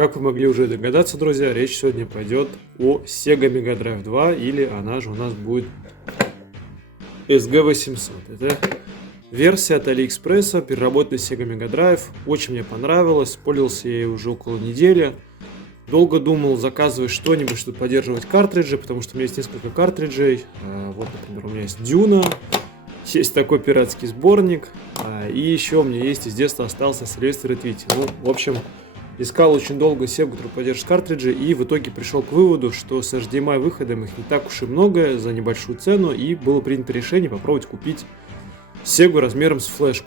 Как вы могли уже догадаться, друзья, речь сегодня пойдет о Sega Mega Drive 2, или она же у нас будет SG800. Это версия от AliExpress, переработанная Sega Mega Drive. Очень мне понравилось, пользовался я ей уже около недели. Долго думал заказывать что-нибудь, чтобы поддерживать картриджи, потому что у меня есть несколько картриджей. Вот, например, у меня есть Дюна, есть такой пиратский сборник, и еще у меня есть из детства остался Сильвестр и Твити. Ну, в общем, искал очень долго Sega, который поддержит картриджи, и в итоге пришел к выводу, что с HDMI выходом их не так уж и много за небольшую цену, и было принято решение попробовать купить Sega размером с флешку.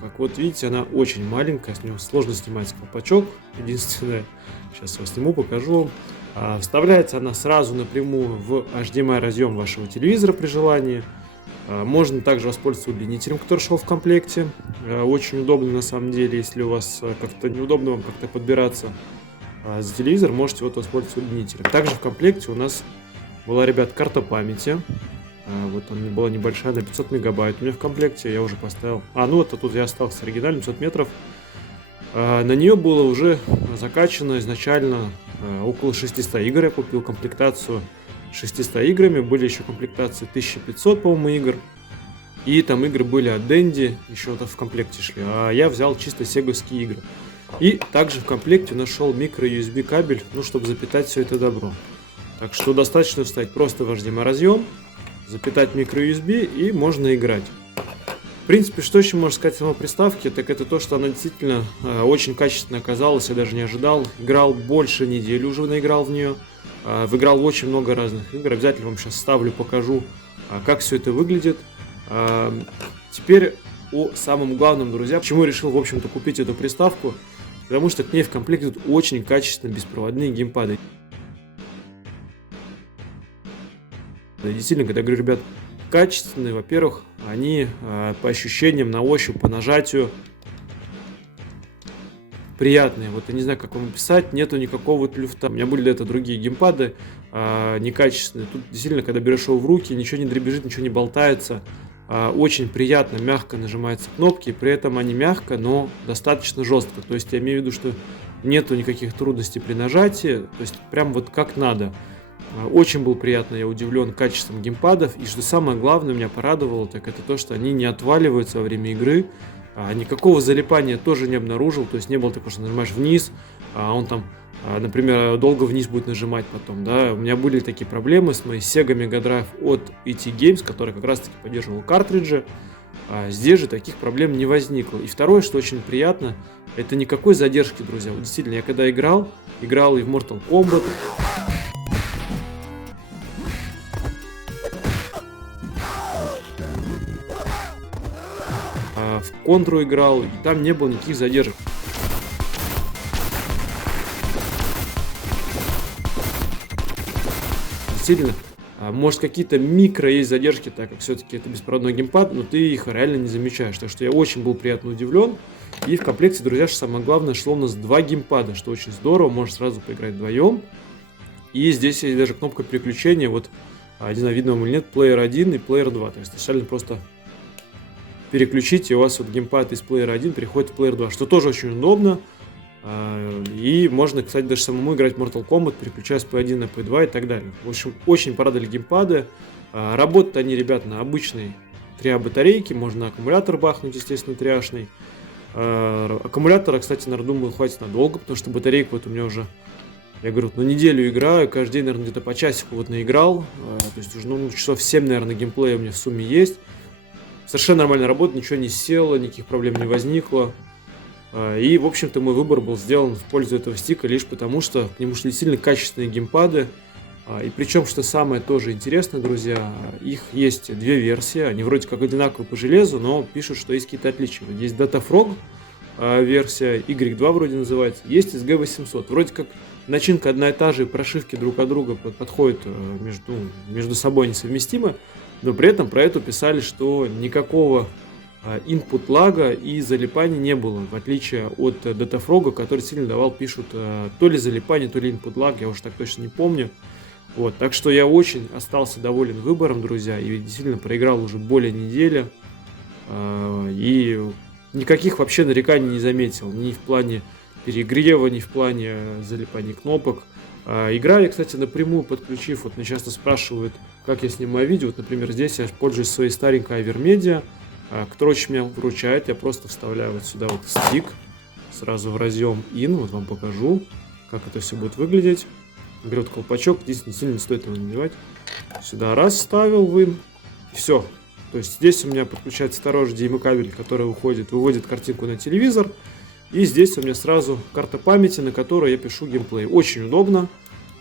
Как вот видите, она очень маленькая, с нее сложно снимать колпачок. Единственное, сейчас я его сниму, покажу вам. Вставляется она сразу напрямую в HDMI разъем вашего телевизора при желании. Можно также воспользоваться удлинителем, который шел в комплекте. Очень удобно на самом деле, если у вас как-то неудобно вам как-то подбираться за телевизор, можете вот воспользоваться удлинителем. Также в комплекте у нас была, ребят, карта памяти. Вот она была небольшая, на 500 мегабайт у меня в комплекте, я уже поставил. Ну это тут я остался с оригинальным, 500 метров. На нее было уже закачано изначально около 600 игр. Я купил комплектацию 600 играми, были еще комплектации 1500, по-моему, игр. И там игры были от Dendy, еще вот в комплекте шли. А я взял чисто сеговские игры. И также в комплекте нашел микро-USB кабель, чтобы запитать все это добро. Так что достаточно вставить просто в HDMI разъем, запитать микро-USB, и можно играть. В принципе, что еще можно сказать о самой приставке, так это то, что она действительно очень качественно оказалась, я даже не ожидал. Играл больше недели, уже наиграл в нее. Выиграл очень много разных игр, обязательно вам сейчас вставлю, покажу, как все это выглядит. Теперь о самом главном, друзья, почему я решил, в общем-то, купить эту приставку, потому что к ней в комплект идут очень качественные беспроводные геймпады. Действительно, когда я говорю, ребят, качественные, во-первых, они по ощущениям, на ощупь, по нажатию приятные. Вот я не знаю, как вам описать, нету никакого люфта. У меня были до этого другие геймпады некачественные. Тут действительно, когда берешь его в руки, ничего не дребезжит, ничего не болтается. Очень приятно, мягко нажимаются кнопки, при этом они мягко, но достаточно жестко. То есть я имею в виду, что нету никаких трудностей при нажатии, то есть прям вот как надо. Очень был приятно, я удивлен качеством геймпадов, и что самое главное меня порадовало, так это то, что они не отваливаются во время игры, никакого залипания тоже не обнаружил, то есть не было такого, что нажимаешь вниз, он там, например, долго вниз будет нажимать потом, да, у меня были такие проблемы с моей Sega Mega Drive от ET Games, которая как раз таки поддерживала картриджи, здесь же таких проблем не возникло. И второе, что очень приятно, это никакой задержки, друзья, вот действительно, я когда играл и в Mortal Kombat, в Контру играл, и там не было никаких задержек. Действительно, может какие-то микро есть задержки, так как все-таки это беспроводной геймпад, но ты их реально не замечаешь. Так что я очень был приятно удивлен. И в комплекте, друзья, что самое главное, шло у нас 2 геймпада, что очень здорово, можно сразу поиграть вдвоем. И здесь есть даже кнопка переключения, вот, не знаю, видно вам или нет, Player 1 и Player 2. То есть, специально просто переключить, и у вас вот геймпад из Player 1 переходит в Player 2, что тоже очень удобно. И можно, кстати, даже самому играть в Mortal Kombat, переключаясь с P1 на P2 и так далее. В общем, очень порадовали геймпады. Работают они, ребят, на обычной 3А батарейке, можно аккумулятор бахнуть, естественно, 3Ашный. Аккумулятора, кстати, наверное, думаю, хватит надолго, потому что батарейка вот у меня уже, я говорю, на неделю играю, каждый день, наверное, где-то по часику вот наиграл. То есть уже часов 7, наверное, геймплея у меня в сумме есть. Совершенно нормально работает, ничего не село, никаких проблем не возникло. И, в общем-то, мой выбор был сделан в пользу этого стика лишь потому, что к нему шли сильно качественные геймпады. И причем, что самое тоже интересное, друзья, их есть 2 версии. Они вроде как одинаковые по железу, но пишут, что есть какие-то отличия. Есть Datafrog версия, Y2 вроде называется, есть SG800. Вроде как начинка одна и та же, прошивки друг от друга подходят между собой несовместимы. Но при этом про это писали, что никакого input лага и залипаний не было, в отличие от Datafrog, который сильно давал, пишут, то ли залипание, то ли input лаг, я уж так точно не помню. Вот, так что я очень остался доволен выбором, друзья, и действительно проиграл уже более недели. И никаких вообще нареканий не заметил. Ни в плане перегрева, ни в плане залипания кнопок. Играю я, кстати, напрямую подключив. Вот меня часто спрашивают, как я снимаю видео. Вот, например, здесь я пользуюсь своей старенькой Avermedia, который очень меня выручает. Я просто вставляю вот сюда вот стик, сразу в разъем in. Вот вам покажу, как это все будет выглядеть. Берет колпачок, здесь не сильно стоит его надевать. Сюда раз вставил в in, все. То есть здесь у меня подключается второй HDMI кабель, который выводит картинку на телевизор. И здесь у меня сразу карта памяти, на которой я пишу геймплей. Очень удобно.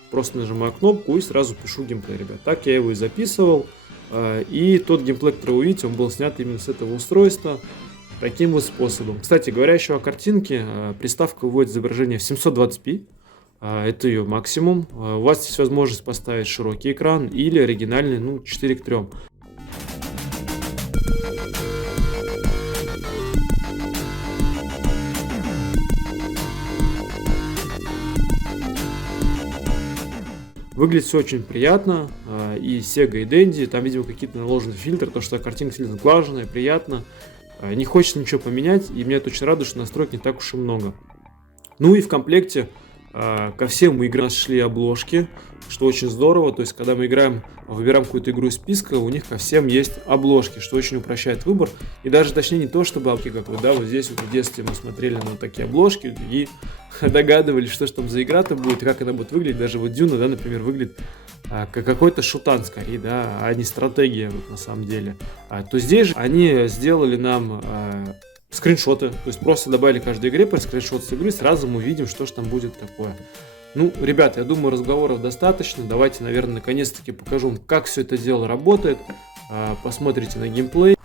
Просто нажимаю кнопку и сразу пишу геймплей, ребят. Так я его и записывал. И тот геймплей, который вы видите, он был снят именно с этого устройства. Таким вот способом. Кстати говоря, еще о картинке. Приставка выводит изображение в 720p. Это ее максимум. У вас есть возможность поставить широкий экран или оригинальный, 4:3. Выглядит все очень приятно, и Sega, и Dendy, там, видимо, какие-то наложены фильтры, то что картинка сильно сглаженная, приятно. Не хочется ничего поменять, и меня это очень радует, что настроек не так уж и много. Ну и в комплекте ко всем играм шли обложки, что очень здорово. То есть, когда мы выбираем какую-то игру из списка, у них ко всем есть обложки, что очень упрощает выбор. И даже, точнее, не то, чтобы обложки, как вот здесь вот в детстве мы смотрели на такие обложки и догадывались, что же там за игра-то будет, как она будет выглядеть. Даже вот Дюна, да, например, выглядит как какой-то шутан скорее, да, а не стратегия вот, на самом деле. То здесь же они сделали нам скриншоты, то есть просто добавили каждой игре по скриншот с игры, сразу мы увидим, что же там будет такое. Ну, ребята, я думаю, разговоров достаточно. Давайте, наверное, наконец-таки покажу вам, как все это дело работает. Посмотрите на геймплей.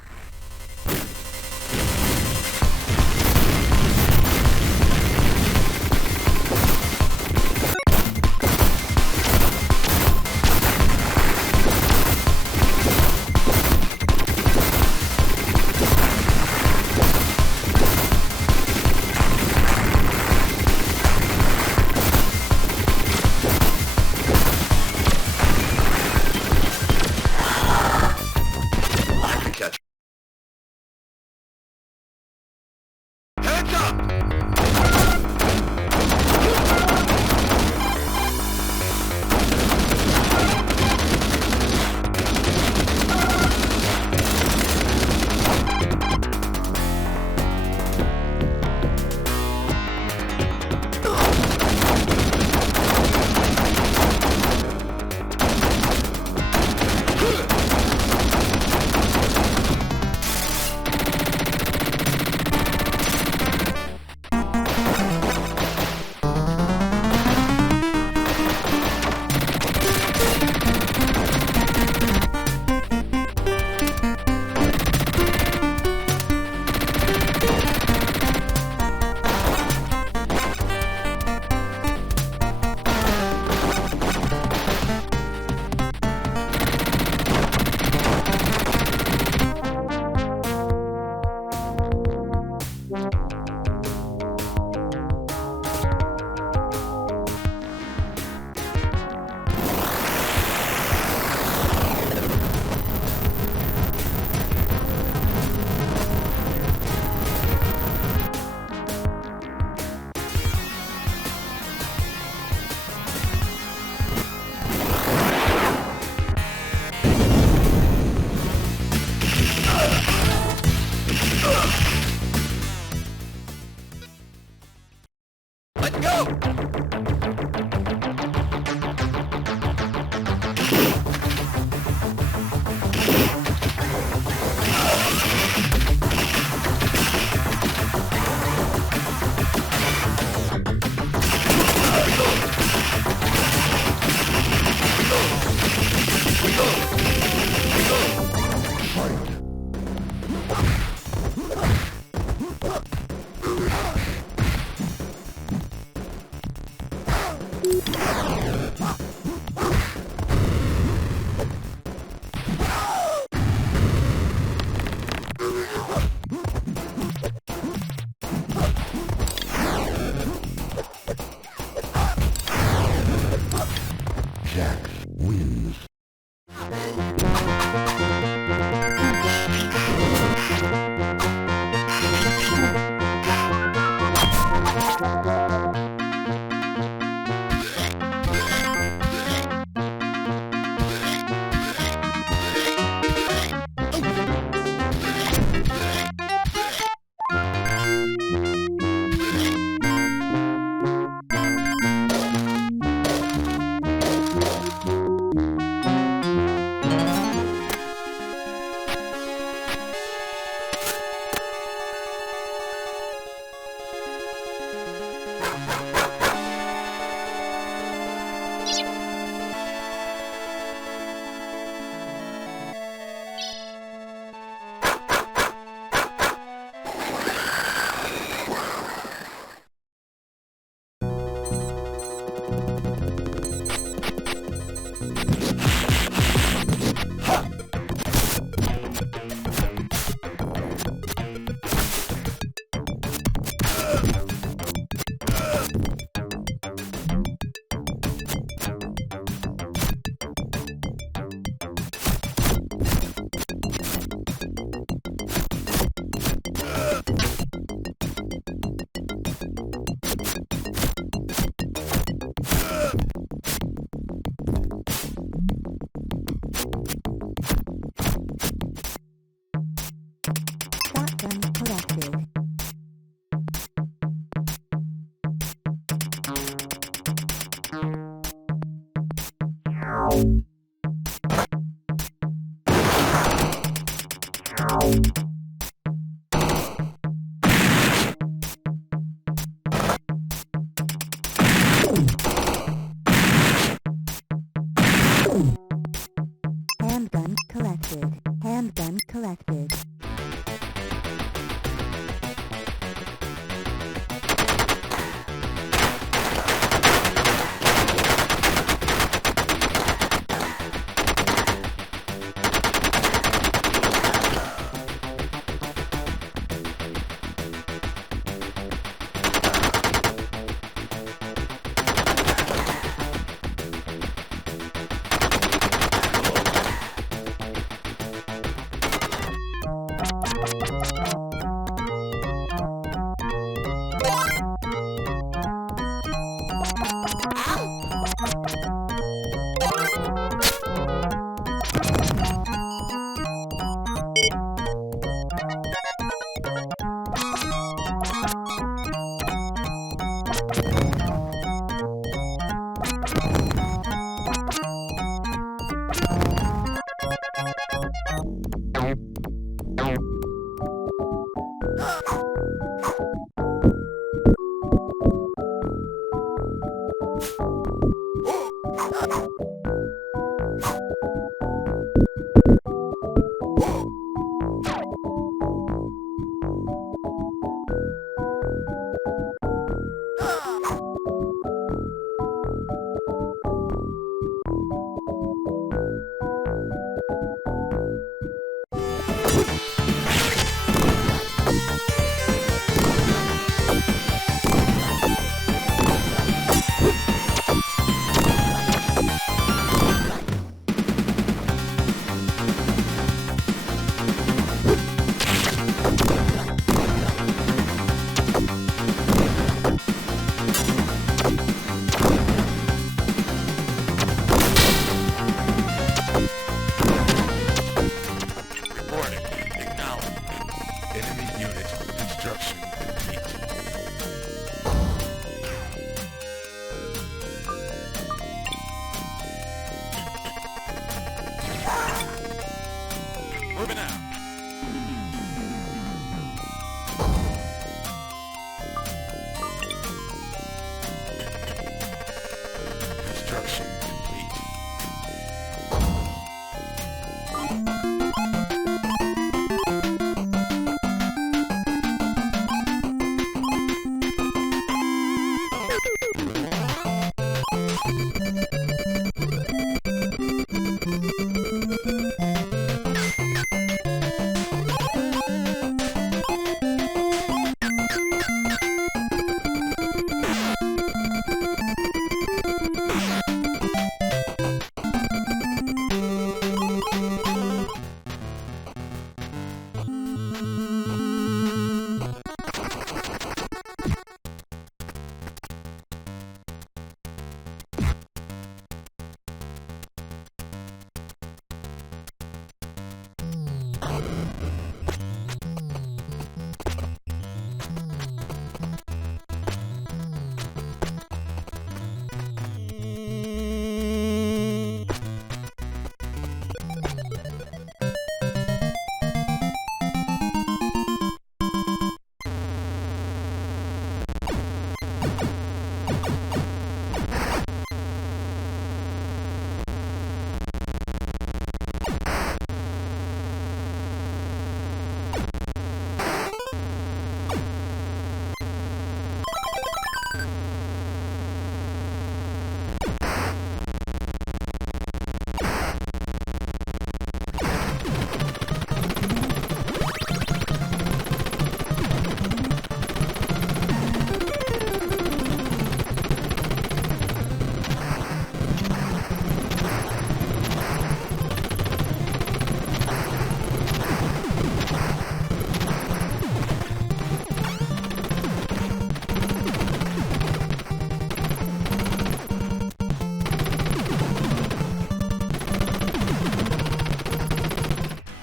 Handgun collected. Handgun collected.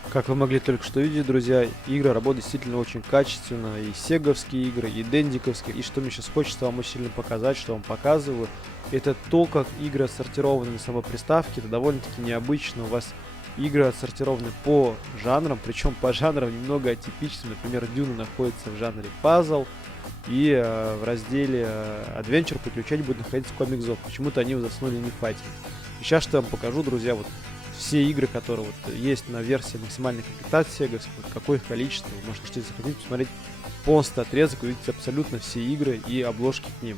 Как вы могли только что видеть, друзья, игра работает действительно очень качественно. И сеговские игры, и дендиковские. И что мне сейчас хочется вам очень сильно показать, что вам показываю, это то, как игры отсортированы на самой приставке. Это довольно-таки необычно. У вас игры отсортированы по жанрам, причем по жанрам немного атипичным. Например, Дюна находится в жанре пазл. И в разделе Adventure приключений будет находиться Comic Zone. Почему-то они его засунули не файтинг. И сейчас что я вам покажу, друзья, вот все игры, которые вот есть на версии максимальной комплектации Sega, вот какое их количество, вы можете, если захотите, посмотреть полностью отрезок, увидите абсолютно все игры и обложки к ним.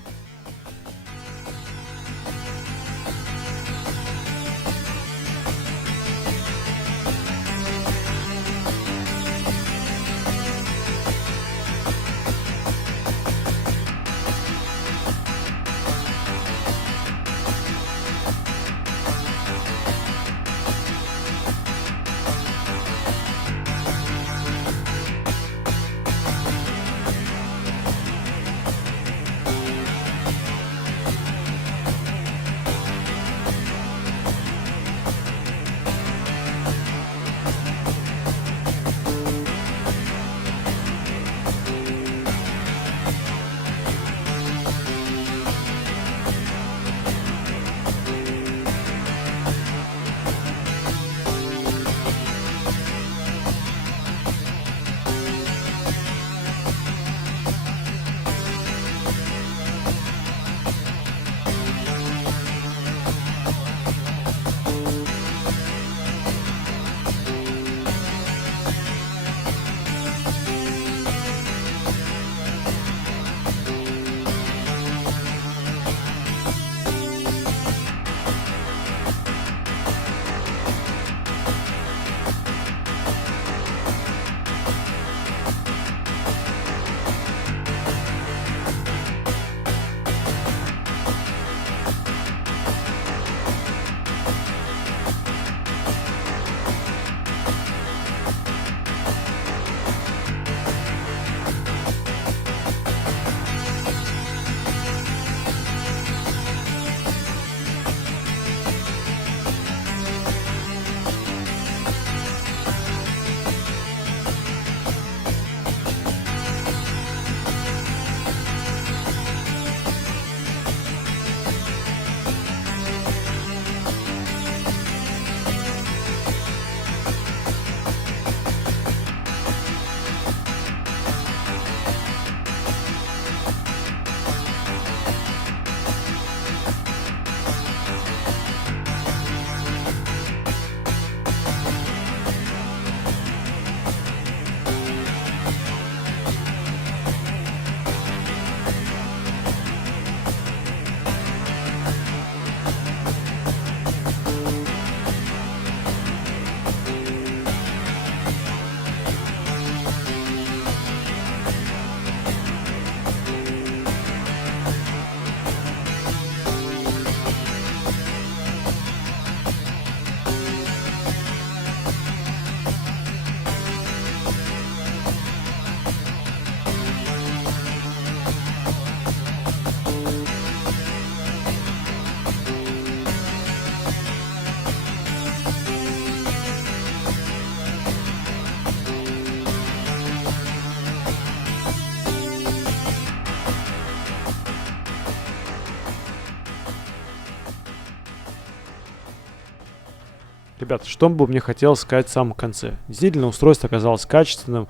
Ребята, что бы мне хотелось сказать в самом конце. Действительно, устройство оказалось качественным,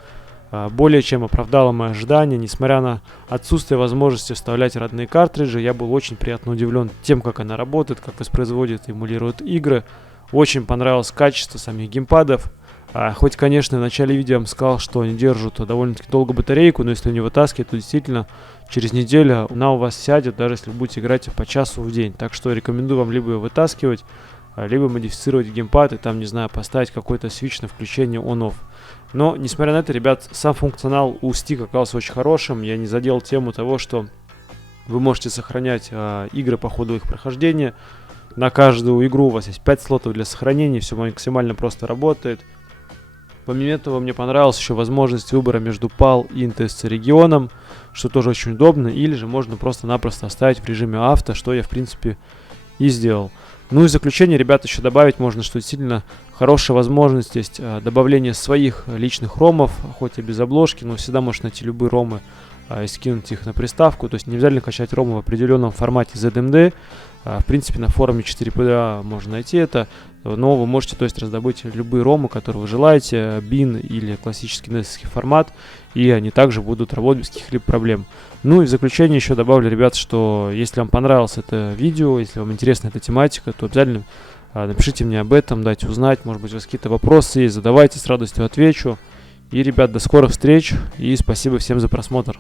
более чем оправдало мои ожидания. Несмотря на отсутствие возможности вставлять родные картриджи, я был очень приятно удивлен тем, как она работает, как воспроизводит и эмулирует игры. Очень понравилось качество самих геймпадов. Хоть, конечно, в начале видео я вам сказал, что они держат довольно-таки долго батарейку, но если не вытаскивать, то действительно через неделю она у вас сядет, даже если вы будете играть по часу в день. Так что рекомендую вам либо ее вытаскивать, либо модифицировать геймпад и там, не знаю, поставить какой-то свич на включение on-off. Но, несмотря на это, ребят, сам функционал у Stick оказался очень хорошим. Я не задел тему того, что вы можете сохранять игры по ходу их прохождения. На каждую игру у вас есть 5 слотов для сохранения, все максимально просто работает. Помимо этого, мне понравилась еще возможность выбора между PAL и NTSC регионом, что тоже очень удобно, или же можно просто-напросто оставить в режиме авто, что я, в принципе, и сделал. Ну и в заключение, ребята, еще добавить можно, что действительно хорошая возможность есть добавление своих личных ромов, хоть и без обложки, но всегда можешь найти любые ромы и скинуть их на приставку. То есть не обязательно качать ромы в определенном формате ZMD. В принципе, на форуме 4PDA можно найти это, но вы можете, то есть, раздобыть любые ромы, которые вы желаете, bin или классический NES формат, и они также будут работать без каких-либо проблем. Ну и в заключение еще добавлю, ребят, что если вам понравилось это видео, если вам интересна эта тематика, то обязательно напишите мне об этом, дайте узнать, может быть, у вас какие-то вопросы есть, задавайте, с радостью отвечу. И, ребят, до скорых встреч, и спасибо всем за просмотр.